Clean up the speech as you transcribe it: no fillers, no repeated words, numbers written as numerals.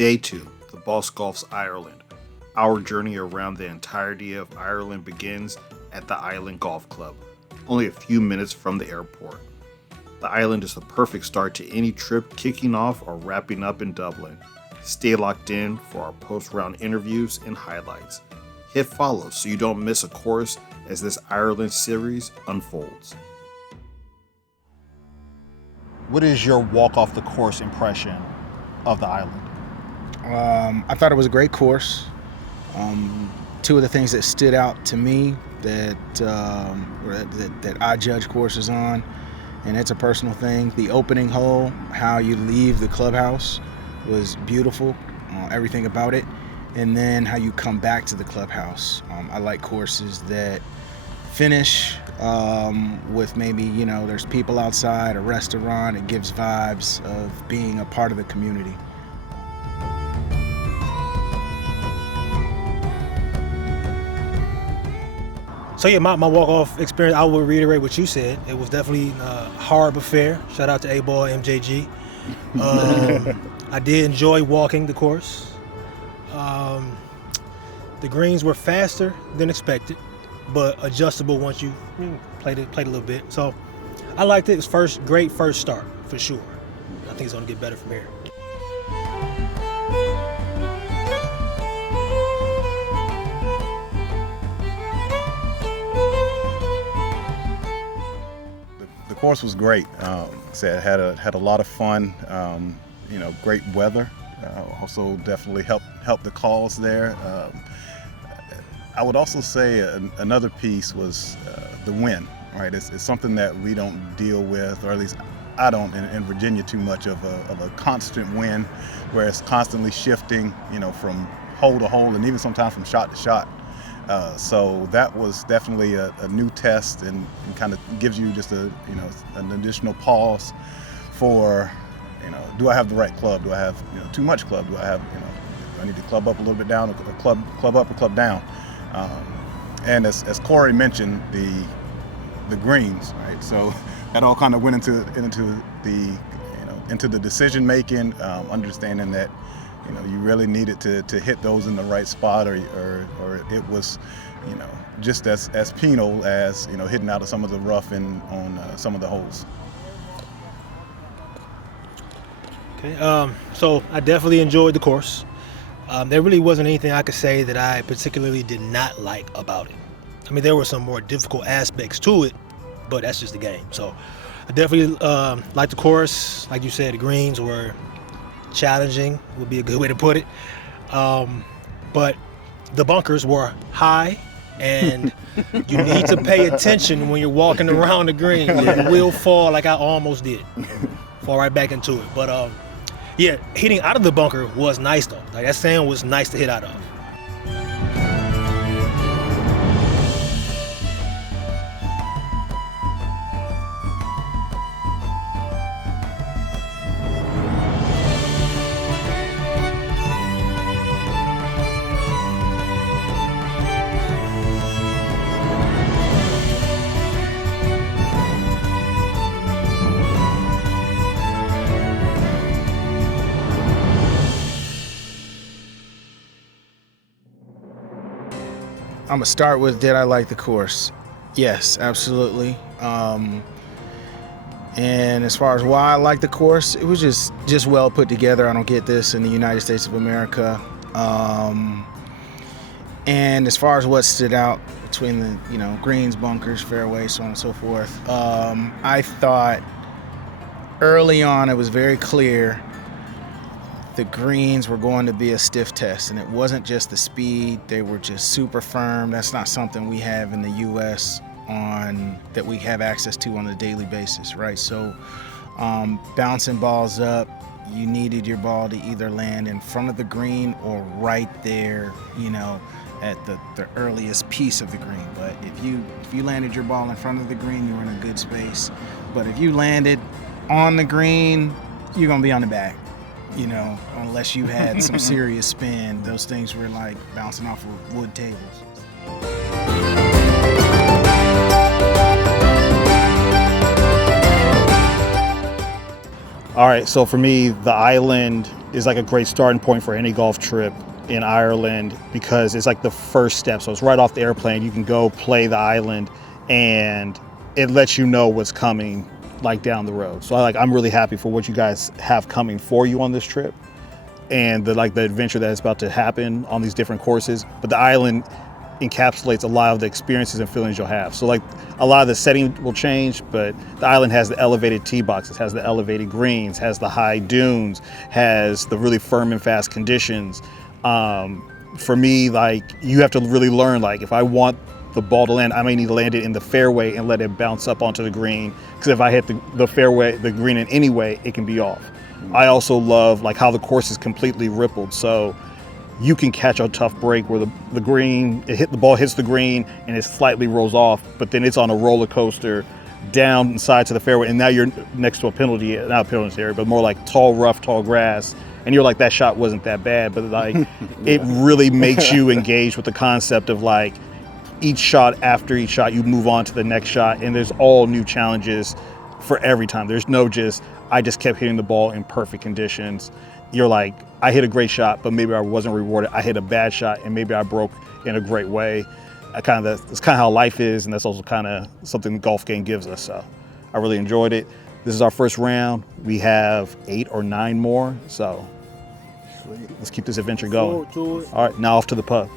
Day 2, the Boss Golf's Ireland. Our journey around the entirety of Ireland begins at the Island Golf Club, only a few minutes from the airport. The island is the perfect start to any trip kicking off or wrapping up in Dublin. Stay locked in for our post-round interviews and highlights. Hit follow so you don't miss a course as this Ireland series unfolds. What is your walk off the course impression of the island? I thought it was a great course. Two of the things that stood out to me that I judge courses on, and it's a personal thing. The opening hole, how you leave the clubhouse, was beautiful. Everything about it, and then how you come back to the clubhouse. I like courses that finish with maybe there's people outside, a restaurant. It gives vibes of being a part of the community. So yeah, my walk-off experience, I will reiterate what you said. It was definitely hard but fair. Shout out to A-Ball, MJG. I did enjoy walking the course. The greens were faster than expected, but adjustable once you played a little bit. So I liked it. It was great first start, for sure. I think it's going to get better from here. The course was great. Said had a lot of fun. Great weather. Also definitely helped the cause there. I would also say another piece was the wind. Right, it's something that we don't deal with, or at least I don't in Virginia too much of a constant wind, where it's constantly shifting. From hole to hole, and even sometimes from shot to shot. So that was definitely a new test, and kind of gives you just an additional pause for, do I have the right club? Do I have too much club? Do I need to club up a little bit down, or club up or club down? And as Corey mentioned, the greens, right? So that all kind of went into the decision making, understanding that you really needed to hit those in the right spot, or it was just as penal as hitting out of some of the rough on some of the holes. Okay, so I definitely enjoyed the course. There really wasn't anything I could say that I particularly did not like about it. I mean, there were some more difficult aspects to it, but that's just the game. So I definitely liked the course. Like you said, the greens were challenging, would be a good way to put it. But the bunkers were high, and you need to pay attention when you're walking around the green. You will fall, like I almost did. Fall right back into it. But yeah, hitting out of the bunker was nice though. Like that sand was nice to hit out of. I'm gonna start with, did I like the course? Yes, absolutely. And as far as why I like the course, it was just well put together. I don't get this in the United States of America. And as far as what stood out between the greens, bunkers, fairways, so on and so forth, I thought early on it was very clear the greens were going to be a stiff test, and it wasn't just the speed. They were just super firm. That's not something we have in the U.S. that we have access to on a daily basis, right? So bouncing balls up, you needed your ball to either land in front of the green or right there, at the earliest piece of the green. But if you landed your ball in front of the green, you were in a good space. But if you landed on the green, you're gonna be on the back. Unless you had some serious spin. Those things were like bouncing off of wood tables. All right, so for me, the island is like a great starting point for any golf trip in Ireland because it's like the first step. So it's right off the airplane. You can go play the island and it lets you know what's coming like down the road. So I'm really happy for what you guys have coming for you on this trip and the adventure that is about to happen on these different courses. But the island encapsulates a lot of the experiences and feelings you'll have. So a lot of the setting will change, but the island has the elevated tee boxes, has the elevated greens, has the high dunes, has the really firm and fast conditions. For me, you have to really learn, if I want the ball to land, I may need to land it in the fairway and let it bounce up onto the green. Because if I hit the fairway, the green in any way, it can be off. I also love how the course is completely rippled. So you can catch a tough break where the ball hits the green and it slightly rolls off, but then it's on a roller coaster down inside to the fairway, and now you're next to not a penalty area, but more tall, rough, tall grass, and you're that shot wasn't that bad, but it really makes you engage with the concept of each shot after each shot, you move on to the next shot, and there's all new challenges for every time. There's no I just kept hitting the ball in perfect conditions. You're I hit a great shot, but maybe I wasn't rewarded. I hit a bad shot, and maybe I broke in a great way. That's kind of how life is, and that's also kind of something the golf game gives us. So I really enjoyed it. This is our first round. We have 8 or 9 more, so let's keep this adventure going. All right, now off to the putt.